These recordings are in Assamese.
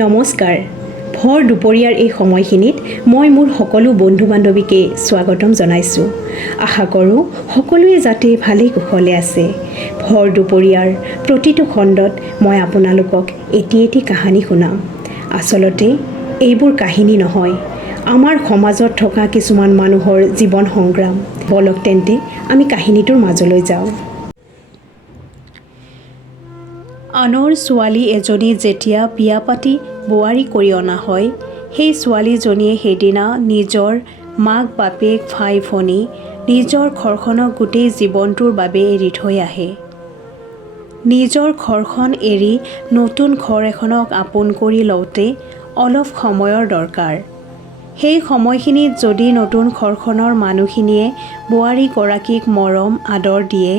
নমস্কাৰ। ভৰ দুপৰীয়াৰ এই সময়খিনিত মই মোৰ সকলো বন্ধু বান্ধৱীকে স্বাগতম জনাইছোঁ। আশা কৰোঁ সকলোৱে যাতে ভালেই কুশলে আছে। ভৰ দুপৰীয়াৰ প্ৰতিটো খণ্ডত মই আপোনালোকক এটি এটি কাহিনী শুনাম। আচলতে এইবোৰ কাহিনী নহয়, আমাৰ সমাজত থকা কিছুমান মানুহৰ জীৱন সংগ্ৰাম। বলক তেন্তে আমি কাহিনীটোৰ মাজলৈ যাওঁ। আনৰ ছোৱালী এজনী যেতিয়া বিয়া পাতি বোৱাৰী কৰি অনা হয়, সেই ছোৱালীজনীয়ে সেইদিনা নিজৰ মাক বাপেক ভাই ভনী নিজৰ ঘৰখনক গোটেই জীৱনটোৰ বাবে এৰি থৈ আহে। নিজৰ ঘৰখন এৰি নতুন ঘৰ এখনক আপোন কৰি লওঁতে অলপ সময়ৰ দৰকাৰ। সেই সময়খিনিত যদি নতুন ঘৰখনৰ মানুহখিনিয়ে বোৱাৰীগৰাকীক মৰম আদৰ দিয়ে,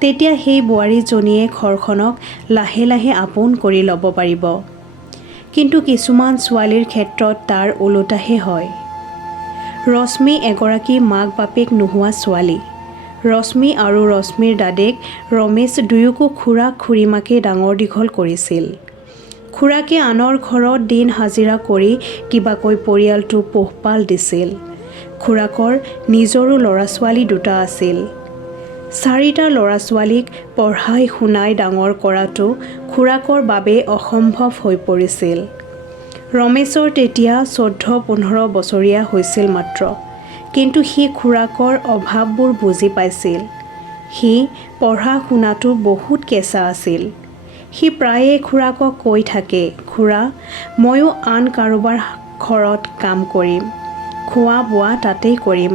তেতিয়া সেই বোৱাৰীজনীয়ে ঘৰখনক লাহে লাহে আপোন কৰি ল'ব পাৰিব। কিন্তু কিছুমান ছোৱালীৰ ক্ষেত্ৰত তাৰ ওলোটাহে হয়। ৰশ্মি এগৰাকী মাক বাপেক নোহোৱা ছোৱালী। ৰশ্মি আৰু ৰশ্মিৰ দাদেক ৰমেশ দুয়োকো খুৰা খুৰীমাকে ডাঙৰ দীঘল কৰিছিল। খুৰাকে আনৰ ঘৰত দিন হাজিৰা কৰি কিবাকৈ পৰিয়ালটো পোহপাল দিছিল। খুৰাকৰ নিজৰো ল'ৰা ছোৱালী দুটা আছিল। চাৰিটা ল'ৰা ছোৱালীক পঢ়াই শুনাই ডাঙৰ কৰাটো খুৰাকৰ বাবে অসম্ভৱ হৈ পৰিছিল। ৰমেশৰ তেতিয়া 14-15 বছৰীয়া হৈছিল মাত্ৰ, কিন্তু সি খুৰাকৰ অভাৱবোৰ বুজি পাইছিল। সি পঢ়া শুনাটো বহুত কেঁচা আছিল। সি প্ৰায়ে খুৰাকক কৈ থাকে, খুৰা, ময়ো আন কাৰোবাৰ ঘৰত কাম কৰিম, খোৱা বোৱা তাতেই কৰিম,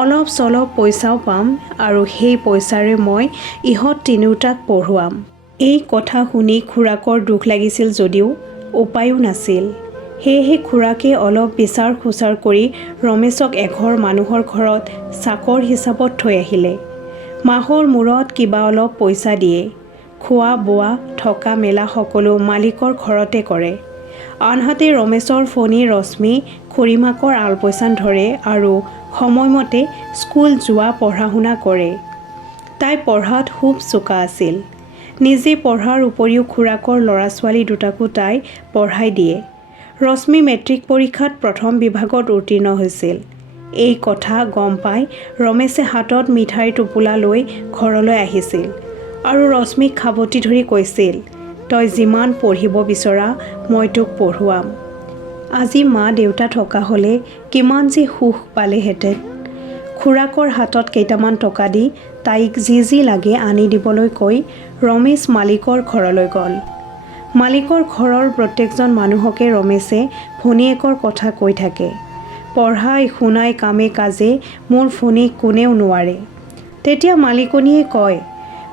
অলপ চলপ পইচাও পাম আৰু সেই পইচাৰে মই ইহঁত তিনিওটাক পঢ়ুৱাম। এই কথা শুনি খুৰাকৰ দুখ লাগিছিল যদিও উপায়ো নাছিল। সেয়েহে খুৰাকে অলপ বিচাৰ খোচাৰ কৰি ৰমেশক এঘৰ মানুহৰ ঘৰত চাকৰ হিচাপত থৈ আহিলে। মাহৰ মূৰত কিবা অলপ পইচা দিয়ে। খোৱা বোৱা থকা মেলা সকলো মালিকৰ ঘৰতে কৰে। আনহাতে ৰমেশৰ ভনী ৰশ্মি খুৰীমাকৰ আলপৈচান ধৰে আৰু সময়মতে স্কুল যোৱা পঢ়া শুনা কৰে। তাই পঢ়াত খুব চোকা আছিল। নিজে পঢ়াৰ উপৰিও খুৰাকৰ ল'ৰা ছোৱালী দুটাকো তাই পঢ়াই দিয়ে। ৰশ্মি মেট্ৰিক পৰীক্ষাত প্ৰথম বিভাগত উত্তীৰ্ণ হৈছিল। এই কথা গম পাই ৰমেশে হাতত মিঠাইৰ টোপোলা লৈ ঘৰলৈ আহিছিল আৰু ৰশ্মিক খাবতি ধৰি কৈছিল, তই যিমান পঢ়িব বিচৰা মই তোক পঢ়ুৱাম। আজি মা দেউতা থকা হ'লে কিমান যে সুখ পালেহেঁতেন। খুৰাকৰ হাতত কেইটামান টকা দি তাইক যি যি লাগে আনি দিবলৈ কৈ ৰমেশ মালিকৰ ঘৰলৈ গ'ল। মালিকৰ ঘৰৰ প্ৰত্যেকজন মানুহকে ৰমেশে ভনীয়েকৰ কথা কৈ থাকে। পঢ়াই শুনাই কামে কাজে মোৰ ভনীক কোনেও নোৱাৰে। তেতিয়া মালিকনীয়ে কয়,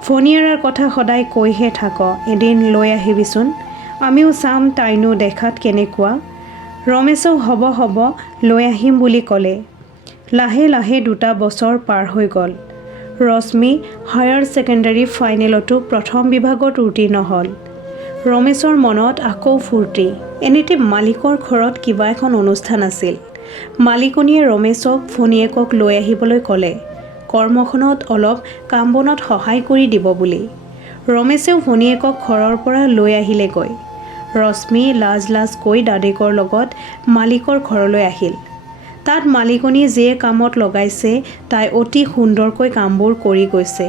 ভনীয়েৰাৰ কথা সদায় কৈহে থাক, এদিন লৈ আহিবিচোন, আমিও চাম তাইনো দেখাত কেনেকুৱা। ৰমেশেও হ'ব হ'ব লৈ আহিম বুলি ক'লে। লাহে লাহে 2টা বছৰ পাৰ হৈ গ'ল। ৰশ্মি হায়াৰ ছেকেণ্ডাৰী ফাইনেলতো প্ৰথম বিভাগত উত্তীৰ্ণ হ'ল। ৰমেশৰ মনত আকৌ ফূৰ্তি। এনেতে মালিকৰ ঘৰত কিবা এখন অনুষ্ঠান আছিল। মালিকনীয়ে ৰমেশক ভনীয়েকক লৈ আহিবলৈ ক'লে, কৰ্মখনত অলপ কাম বনত সহায় কৰি দিব বুলি। ৰমেশেও ভনীয়েকক ঘৰৰ পৰা লৈ আহিলেগৈ। ৰশ্মি লাজ কৈ দাদেকৰ লগত মালিকৰ ঘৰলৈ আহিল। তাত মালিকনী যিয়ে কামত লগাইছে তাই অতি সুন্দৰকৈ কামবোৰ কৰি গৈছে।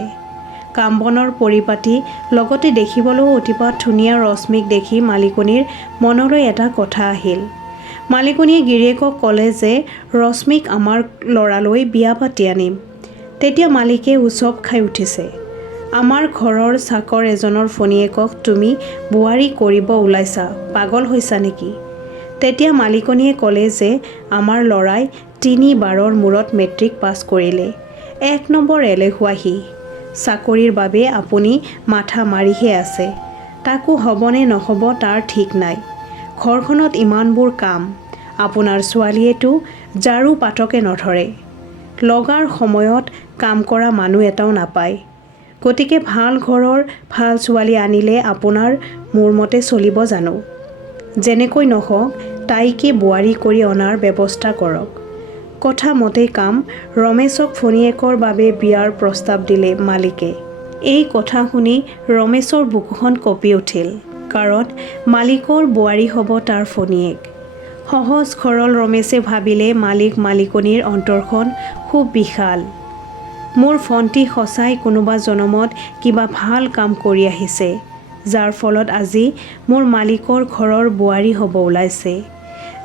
কাম বনৰ পৰিপাটি লগতে দেখিবলৈও অতিপাত ধুনীয়া ৰশ্মিক দেখি মালিকনীৰ মনলৈ এটা কথা আহিল। মালিকনীয়ে গিৰিয়েকক ক'লে যে ৰশ্মিক আমাৰ ল'ৰালৈ বিয়া পাতি আনিম। তেতিয়া মালিকে উচপ খাই উঠিছে, আমাৰ ঘৰৰ চাকৰ এজনৰ ভনীয়েকক তুমি বোৱাৰী কৰিব ওলাইছা, পাগল হৈছা নেকি? তেতিয়া মালিকনীয়ে ক'লে যে আমাৰ ল'ৰাই 3 বাৰৰ মূৰত মেট্ৰিক পাছ কৰিলে, 1 নম্বৰ এলেহুৱা সি, চাকৰিৰ বাবে আপুনি মাথা মাৰিহে আছে, তাকো হ'বনে নহ'ব তাৰ ঠিক নাই। ঘৰখনত ইমানবোৰ কাম, আপোনাৰ ছোৱালীয়েতো ঝাৰু পাতকে নধৰে, লগাৰ সময়ত কাম কৰা মানুহ এটাও নাপায়। গতিকে ভাল ঘৰৰ ভাল ছোৱালী আনিলে আপোনাৰ মোৰ মতে চলিব জানো? যেনেকৈ নহওক তাইকে বোৱাৰী কৰি অনাৰ ব্যৱস্থা কৰক। কথা মতেই কাম ৰমেশক ভনীয়েকৰ বাবে বিয়াৰ প্ৰস্তাৱ দিলে মালিকে। এই কথা শুনি ৰমেশৰ বুকুখন কঁপি উঠিল, কাৰণ মালিকৰ বোৱাৰী হ'ব তাৰ ফণীয়েক। সহজ সৰল ৰমেশে ভাবিলে মালিক মালিকনীৰ অন্তৰখন খুব বিশাল। মোৰ ফণ্টি সঁচাই কোনোবা জনমত কিবা ভাল কাম কৰি আহিছে, যাৰ ফলত আজি মোৰ মালিকৰ ঘৰৰ বোৱাৰী হ'ব ওলাইছে।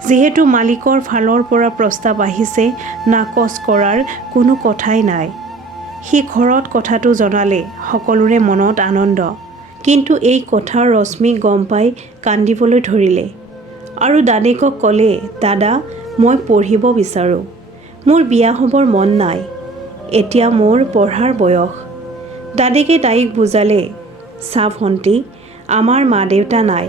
যিহেতু মালিকৰ ফালৰ পৰা প্ৰস্তাৱ আহিছে, নাকচ কৰাৰ কোনো কথাই নাই। সি ঘৰত কথাটো জনালে সকলোৰে মনত আনন্দ। কিন্তু এই কথা ৰশ্মিক গম পাই কান্দিবলৈ ধৰিলে আৰু দাদেকক ক'লে, দাদা, মই পঢ়িব বিচাৰোঁ। মোৰ বিয়া হ'বৰ মন নাই। এতিয়া মোৰ পঢ়াৰ বয়স। দাদেকে তাইক বুজালে, চা ভণ্টি, আমাৰ মা দেউতা নাই।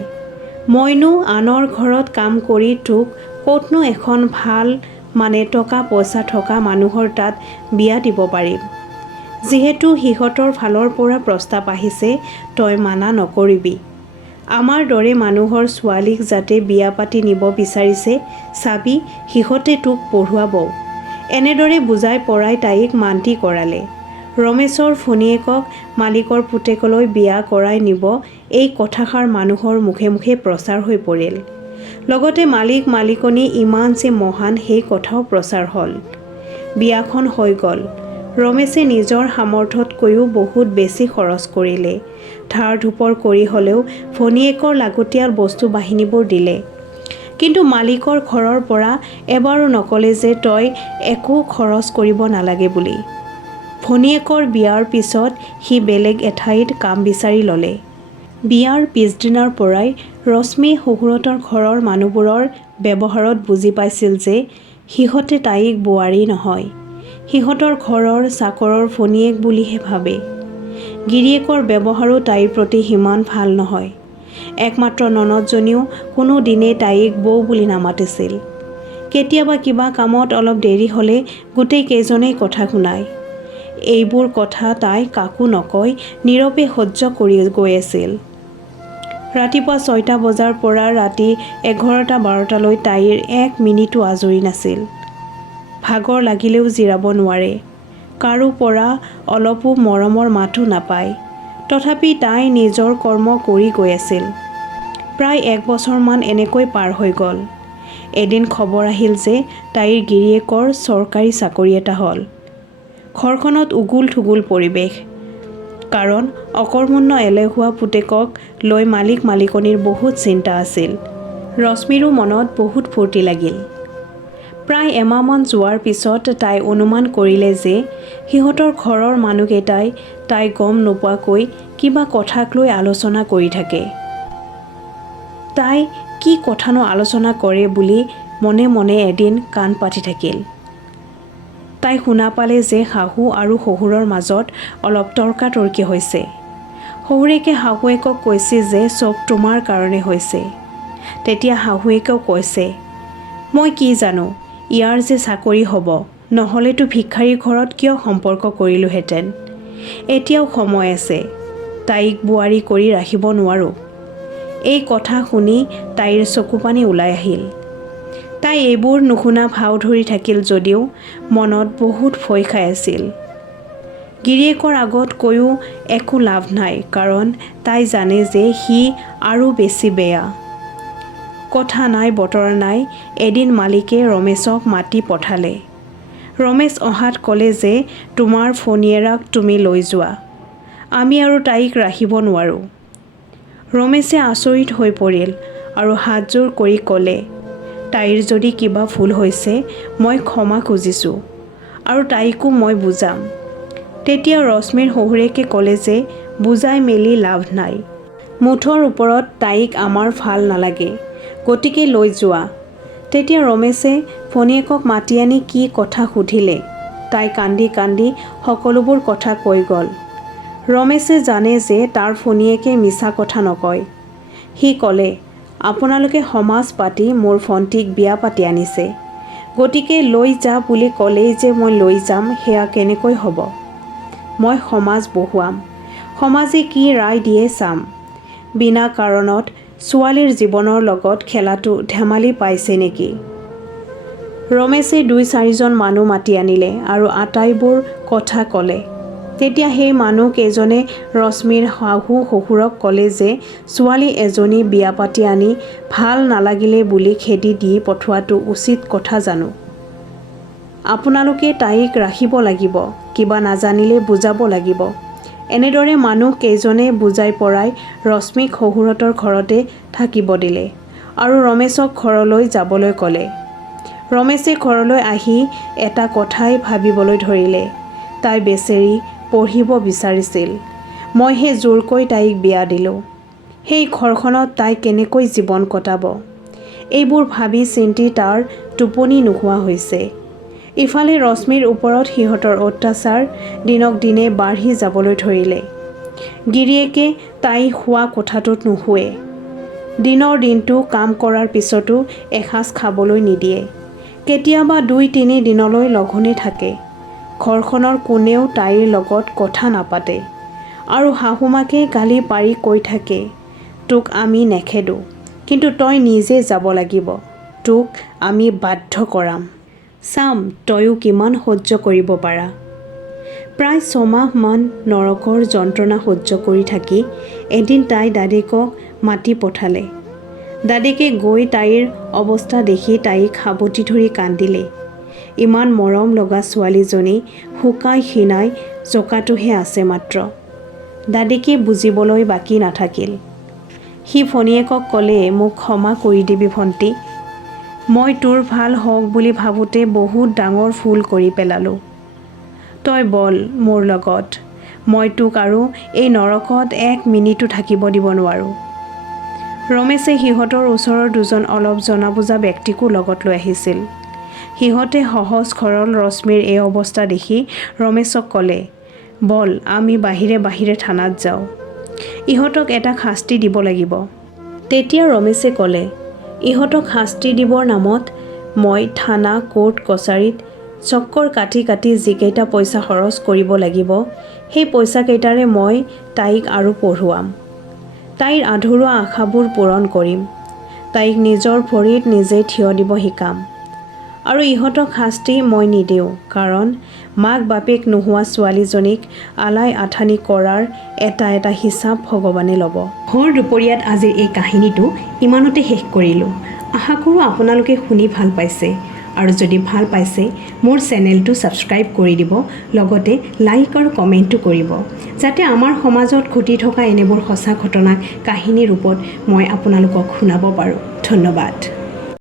মইনো আনৰ ঘৰত কাম কৰি তোক ক'তনো এখন ভাল টকা পইচা থকা মানুহৰ তাত বিয়া দিব পাৰিম। যিহেতু সিহঁতৰ ফালৰ পৰা প্ৰস্তাৱ আহিছে, তই মানা নকৰিবি। আমাৰ দৰে মানুহৰ ছোৱালীক যাতে বিয়া পাতি নিব বিচাৰিছে, চাবি সিহঁতে তোক পঢ়ুৱাব। এনেদৰে বুজাই পৰাই তাইক মান্তি কৰালে। ৰমেশৰ ফণীয়েকক মালিকৰ পুতেকলৈ বিয়া কৰাই নিব, এই কথাষাৰ মানুহৰ মুখে মুখে প্ৰচাৰ হৈ পৰিল। লগতে মালিক মালিকনী ইমান যে মহান সেই কথাও প্ৰচাৰ হ'ল। বিয়াখন হৈ গ'ল। ৰমেশে নিজৰ সামৰ্থতকৈও বহুত বেছি খৰচ কৰিলে। ধাৰ ধুপৰ কৰি হ'লেও ভনীয়েকৰ লাগতিয়াল বস্তু বাহিনীবোৰ দিলে। কিন্তু মালিকৰ ঘৰৰ পৰা এবাৰো নক'লে যে তই একো খৰচ কৰিব নালাগে বুলি। ভনীয়েকৰ বিয়াৰ পিছত সি বেলেগ এঠাইত কাম বিচাৰি ল'লে। বিয়াৰ পিছদিনাৰ পৰাই ৰশ্মি শহুৰহঁতৰ ঘৰৰ মানুহবোৰৰ ব্যৱহাৰত বুজি পাইছিল যে সিহঁতে তাইক বোৱাৰী নহয়, সিহঁতৰ ঘৰৰ চাকৰৰ ফণীয়েক বুলিহে ভাবে। গিৰিয়েকৰ ব্যৱহাৰো তাইৰ প্ৰতি সিমান ভাল নহয়। একমাত্ৰ ননদজনীও কোনো দিনেই তাইক বৌ বুলি নামাতিছিল। কেতিয়াবা কিবা কামত অলপ দেৰি হ'লে গোটেই কেইজনেই কথা শুনায়। এইবোৰ কথা তাই কাকো নকৈ নীৰৱে সহ্য কৰি গৈ আছিল। ৰাতিপুৱা ৬টা বজাৰ পৰা ৰাতি ১১টা-১২টালৈ তাইৰ এক মিনিটো আজৰি নাছিল। ভাগৰ লাগিলেও জিৰাব নোৱাৰে। কাৰো পৰা অলপো মৰমৰ মাতো নাপায়। তথাপি তাই নিজৰ কৰ্ম কৰি গৈ আছিল। প্ৰায় ১ বছৰমান এনেকৈ পাৰ হৈ গ'ল। এদিন খবৰ আহিল যে তাইৰ গিৰিয়েকৰ চৰকাৰী চাকৰি এটা হ'ল। ঘৰখনত উগুল থুগুল পৰিৱেশ। কাৰণ অকৰ্মণ্য এলেহুৱা পুতেকক লৈ মালিক মালিকনীৰ বহুত চিন্তা আছিল। ৰশ্মিৰো মনত বহুত ফূৰ্তি লাগিল। প্ৰায় এমাহমান যোৱাৰ পিছত তাই অনুমান কৰিলে যে সিহঁতৰ ঘৰৰ মানুহকেইটাই তাই গম নোপোৱাকৈ কিবা কথাক লৈ আলোচনা কৰি থাকে। তাই কি কথানো আলোচনা কৰে বুলি মনে মনে এদিন কাণ পাতি থাকিল। তাই শুনা পালে যে শাহু আৰু শহুৰৰ মাজত অলপ তৰ্কাতৰ্কি হৈছে। শহুৰেকে শাহুৱেকক কৈছে যে চব তোমাৰ কাৰণে হৈছে। তেতিয়া শাহুৱেকেও কৈছে, মই কি জানো, ইয়াৰ যে চাকৰি হ'ব, নহ'লেতো ভিক্ষাৰীৰ ঘৰত কিয় সম্পৰ্ক কৰিলোহেঁতেন। এতিয়াও সময় আছে, তাইক বোৱাৰী কৰি ৰাখিব নোৱাৰোঁ। এই কথা শুনি তাইৰ চকুপানী ওলাই আহিল। তাই এইবোৰ নুশুনা ভাও ধৰি থাকিল যদিও মনত বহুত ভয় খাই আছিল। গিৰিয়েকৰ আগত কৈও একো লাভ নাই, কাৰণ তাই জানে যে সি আৰু বেছি বেয়া। কথা নাই বতৰা নাই, এদিন মালিকে ৰমেশক মাতি পঠালে। ৰমেশ অহাত ক'লে যে তোমাৰ ফণীয়েৰাক তুমি লৈ যোৱা, আমি আৰু তাইক ৰাখিব নোৱাৰোঁ। ৰমেশে আচৰিত হৈ পৰিল আৰু হাতযোৰ কৰি ক'লে, তাইৰ যদি কিবা ভুল হৈছে মই ক্ষমা খুজিছোঁ আৰু তাইকো মই বুজাম। তেতিয়া ৰশ্মিৰ শহুৰেকে ক'লে যে বুজাই মেলি লাভ নাই। মুঠৰ ওপৰত তাইক আমাৰ ভাল নালাগে, গতিকে লৈ যোৱা। তেতিয়া ৰমেশে ভনীয়েকক মাতি আনি কি কথা সুধিলে। তাই কান্দি কান্দি সকলোবোৰ কথা কৈ গ'ল। ৰমেশে জানে যে তাৰ ফণীয়েকে মিছা কথা নকয়। সি ক'লে, আপোনালোকে সমাজ পাতি মোৰ ভণ্টিক বিয়া পাতি আনিছে, গতিকে লৈ যা বুলি ক'লেই যে মই লৈ যাম সেয়া কেনেকৈ হ'ব। মই সমাজ বহুৱাম, সমাজে কি ৰায় দিয়ে চাম। বিনা কাৰণত ছোৱালীৰ জীৱনৰ লগত খেলাটো ধেমালি পাইছে নেকি। ৰমেশে ২-৪জন মানুহ মাতি আনিলে আৰু আটাইবোৰ কথা ক'লে। তেতিয়া সেই মানুহ কেইজনে ৰশ্মিৰ শাহু শহুৰক ক'লে যে ছোৱালী এজনী বিয়া পাতি আনি ভাল নালাগিলে বুলি খেদি দি পঠোৱাটো উচিত কথা জানো? আপোনালোকে তাইক ৰাখিব লাগিব, কিবা নাজানিলে বুজাব লাগিব। এনেদৰে মানুহ কেইজনে বুজাই পৰাই ৰশ্মিক শহুৰহঁতৰ ঘৰতে থাকিব দিলে আৰু ৰমেশক ঘৰলৈ যাবলৈ ক'লে। ৰমেশে ঘৰলৈ আহি এটা কথাই ভাবিবলৈ ধৰিলে। তাই বেচেৰি পঢ়িব বিচাৰিছিল, মইহে জোৰকৈ তাইক বিয়া দিলোঁ। সেই ঘৰখনত তাই কেনেকৈ জীৱন কটাব? এইবোৰ ভাবি চিন্তি তাৰ টোপনি নোহোৱা হৈছে। ইফালে ৰশ্মিৰ ওপৰত সিহঁতৰ অত্যাচাৰ দিনক দিনে বাঢ়ি যাবলৈ ধৰিলে। গিৰিয়েকে তাই শোৱা কোঠাটোত নুশুৱে। দিনৰ দিনটো কাম কৰাৰ পিছতো এসাঁজ খাবলৈ নিদিয়ে। কেতিয়াবা 2-3 দিনলৈ লঘোণে থাকে। ঘৰখনৰ কোনেও তাইৰ লগত কথা নাপাতে আৰু শাহুমাকে গালি পাৰি কৈ থাকে, তোক আমি নেখেদো, কিন্তু তই নিজে যাব লাগিব, তোক আমি বাধ্য কৰাম। চাম তয়ো কিমান সহ্য কৰিব পাৰা। প্ৰায় 6 মাহমান নৰকৰ যন্ত্ৰণা সহ্য কৰি থাকি এদিন তাই দাদেকক মাতি পঠালে। দাদেকে গৈ তাইৰ অৱস্থা দেখি তাইক সাবটি ধৰি কান্দিলে। ইমান মৰম লগা ছোৱালীজনী শুকাই ক্ষীণাই জঁকাটোহে আছে মাত্ৰ। দাদেকে বুজিবলৈ বাকী নাথাকিল। সি ভনীয়েকক ক'লে, মোক ক্ষমা কৰি দিবি ভণ্টি, মই তোৰ ভাল হওক বুলি ভাবোঁতে বহুত ডাঙৰ ভুল কৰি পেলালোঁ। তই বল মোৰ লগত, মই তোক আৰু এই নৰকত 1 মিনিটো থাকিব দিব নোৱাৰোঁ। ৰমেশে সিহঁতৰ ওচৰৰ 2জন অলপ জনা বুজা ব্যক্তিকো লগত লৈ আহিছিল। সিহঁতে সহজ সৰল ৰশ্মিৰ এই অৱস্থা দেখি ৰমেশক ক'লে, বল আমি বাহিৰে বাহিৰে থানাত যাওঁ, ইহঁতক এটা শাস্তি দিব লাগিব। তেতিয়া ৰমেশে ক'লে, ইহঁতক শাস্তি দিবৰ নামত মই থানা কোৰ্ট কছাৰীত চক্কৰ কাটি কাটি যিকেইটা পইচা খৰচ কৰিব লাগিব, সেই পইচাকেইটাৰে মই তাইক আৰু পঢ়ুৱাম। তাইৰ আধৰুৱা আশাবোৰ পূৰণ কৰিম। তাইক নিজৰ ভৰিত নিজে থিয় দিব শিকাম। আৰু ইহঁতক শাস্তি মই নিদিওঁ, কাৰণ মাক বাপেক নোহোৱা ছোৱালীজনীক আলাই আথানি কৰাৰ এটা হিচাপ ভগৱানে ল'ব। ভৰ দুপৰীয়াত আজিৰ এই কাহিনীটো ইমানতে শেষ কৰিলোঁ। আশা কৰোঁ আপোনালোকে শুনি ভাল পাইছে, আৰু যদি ভাল পাইছে মোৰ চেনেলটো ছাবস্ক্ৰাইব কৰি দিব, লগতে লাইক আৰু কমেণ্টো কৰিব, যাতে আমাৰ সমাজত ঘটি থকা এনেবোৰ সঁচা ঘটনাক কাহিনী ৰূপত মই আপোনালোকক শুনাব পাৰোঁ। ধন্যবাদ।